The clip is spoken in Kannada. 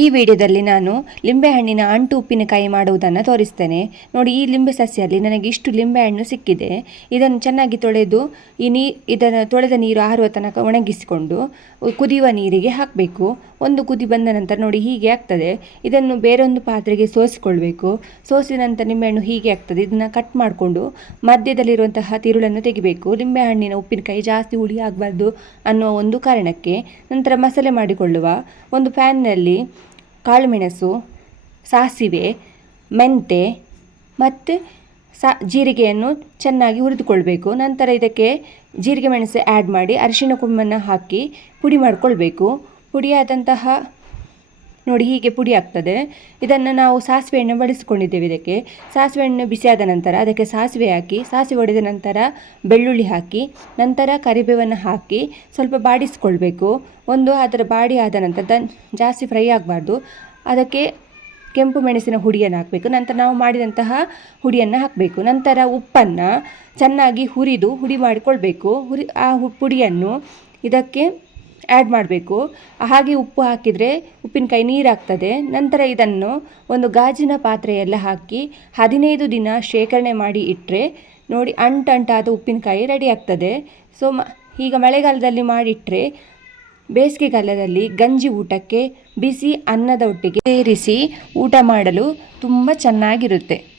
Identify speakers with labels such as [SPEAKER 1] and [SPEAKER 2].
[SPEAKER 1] ಈ ವಿಡಿಯೋದಲ್ಲಿ ನಾನು ಲಿಂಬೆಹಣ್ಣಿನ ಅಂಟು ಉಪ್ಪಿನಕಾಯಿ ಮಾಡುವುದನ್ನು ತೋರಿಸ್ತೇನೆ. ನೋಡಿ, ಈ ಲಿಂಬೆ ಸಸ್ಯದಲ್ಲಿ ನನಗೆ ಇಷ್ಟು ಲಿಂಬೆಹಣ್ಣು ಸಿಕ್ಕಿದೆ. ಇದನ್ನು ಚೆನ್ನಾಗಿ ತೊಳೆದು ಈ ನೀ, ಇದನ್ನು ತೊಳೆದ ನೀರು ಆರುವ ತನಕ ಒಣಗಿಸಿಕೊಂಡು ಕುದಿಯುವ ನೀರಿಗೆ ಹಾಕಬೇಕು. ಒಂದು ಕುದಿ ಬಂದ ನಂತರ ನೋಡಿ, ಹೀಗೆ ಆಗ್ತದೆ. ಇದನ್ನು ಬೇರೊಂದು ಪಾತ್ರೆಗೆ ಸೋಸಿಕೊಳ್ಬೇಕು. ಸೋಸಿದ ನಂತರ ನಿಂಬೆಹಣ್ಣು ಹೀಗೆ ಆಗ್ತದೆ. ಇದನ್ನು ಕಟ್ ಮಾಡಿಕೊಂಡು ಮಧ್ಯದಲ್ಲಿರುವಂತಹ ತಿರುಳನ್ನು ತೆಗಿಬೇಕು. ಲಿಂಬೆಹಣ್ಣಿನ ಉಪ್ಪಿನಕಾಯಿ ಜಾಸ್ತಿ ಹುಳಿ ಆಗಬಾರ್ದು ಅನ್ನುವ ಒಂದು ಕಾರಣಕ್ಕೆ ನಂತರ ಮಸಾಲೆ ಮಾಡಿಕೊಳ್ಳುವ ಒಂದು ಪ್ಯಾನ್ನಲ್ಲಿ ಕಾಳುಮೆಣಸು, ಸಾಸಿವೆ, ಮೆಂತೆ ಮತ್ತು ಸಾ, ಜೀರಿಗೆಯನ್ನು ಚೆನ್ನಾಗಿ ಹುರಿದುಕೊಳ್ಬೇಕು. ನಂತರ ಇದಕ್ಕೆ ಜೀರಿಗೆ ಮೆಣಸು ಆ್ಯಡ್ ಮಾಡಿ ಅರಿಶಿಣ ಕುಂಬನ್ನು ಹಾಕಿ ಪುಡಿ ಮಾಡಿಕೊಳ್ಬೇಕು. ಪುಡಿಯಾದಂತಹ ನೋಡಿ ಹೀಗೆ ಪುಡಿ ಆಗ್ತದೆ. ಇದನ್ನು ನಾವು ಸಾಸಿವೆ ಎಣ್ಣೆ ಬಳಸ್ಕೊಂಡಿದ್ದೇವೆ ಇದಕ್ಕೆ. ಸಾಸಿವೆ ಎಣ್ಣೆ ಬಿಸಿಯಾದ ನಂತರ ಅದಕ್ಕೆ ಸಾಸಿವೆ ಹಾಕಿ, ಸಾಸಿವೆ ಹೊಡೆದ ನಂತರ ಬೆಳ್ಳುಳ್ಳಿ ಹಾಕಿ, ನಂತರ ಕರಿಬೇವನ್ನು ಹಾಕಿ ಸ್ವಲ್ಪ ಬಾಡಿಸ್ಕೊಳ್ಬೇಕು. ಒಂದು ಅದರ ಬಾಡಿ ಆದ ನಂತರ ಜಾಸ್ತಿ ಫ್ರೈ ಆಗಬಾರ್ದು. ಅದಕ್ಕೆ ಕೆಂಪು ಮೆಣಸಿನ ಹುಡಿಯನ್ನು ಹಾಕಬೇಕು. ನಂತರ ನಾವು ಮಾಡಿದಂತಹ ಹುಡಿಯನ್ನು ಹಾಕಬೇಕು. ನಂತರ ಉಪ್ಪನ್ನು ಚೆನ್ನಾಗಿ ಹುರಿದು ಹುಡಿ ಮಾಡಿಕೊಳ್ಬೇಕು. ಹುರಿ, ಆ ಪುಡಿಯನ್ನು ಇದಕ್ಕೆ ಆ್ಯಡ್ ಮಾಡಬೇಕು. ಹಾಗೆ ಉಪ್ಪು ಹಾಕಿದರೆ ಉಪ್ಪಿನಕಾಯಿ ನೀರಾಗ್ತದೆ. ನಂತರ ಇದನ್ನು ಒಂದು ಗಾಜಿನ ಪಾತ್ರೆಯೆಲ್ಲ ಹಾಕಿ ಹದಿನೈದು ದಿನ ಶೇಖರಣೆ ಮಾಡಿ ಇಟ್ಟರೆ ನೋಡಿ ಅಂಟಂಟಾದ ಉಪ್ಪಿನಕಾಯಿ ರೆಡಿ ಆಗ್ತದೆ. ಸೊ ಮ, ಈಗ ಮಳೆಗಾಲದಲ್ಲಿ ಮಾಡಿಟ್ಟರೆ ಬೇಸಿಗೆಗಾಲದಲ್ಲಿ ಗಂಜಿ ಊಟಕ್ಕೆ ಬಿಸಿ ಅನ್ನದ ಒಟ್ಟಿಗೆ ಸೇರಿಸಿ ಊಟ ಮಾಡಲು ತುಂಬ ಚೆನ್ನಾಗಿರುತ್ತೆ.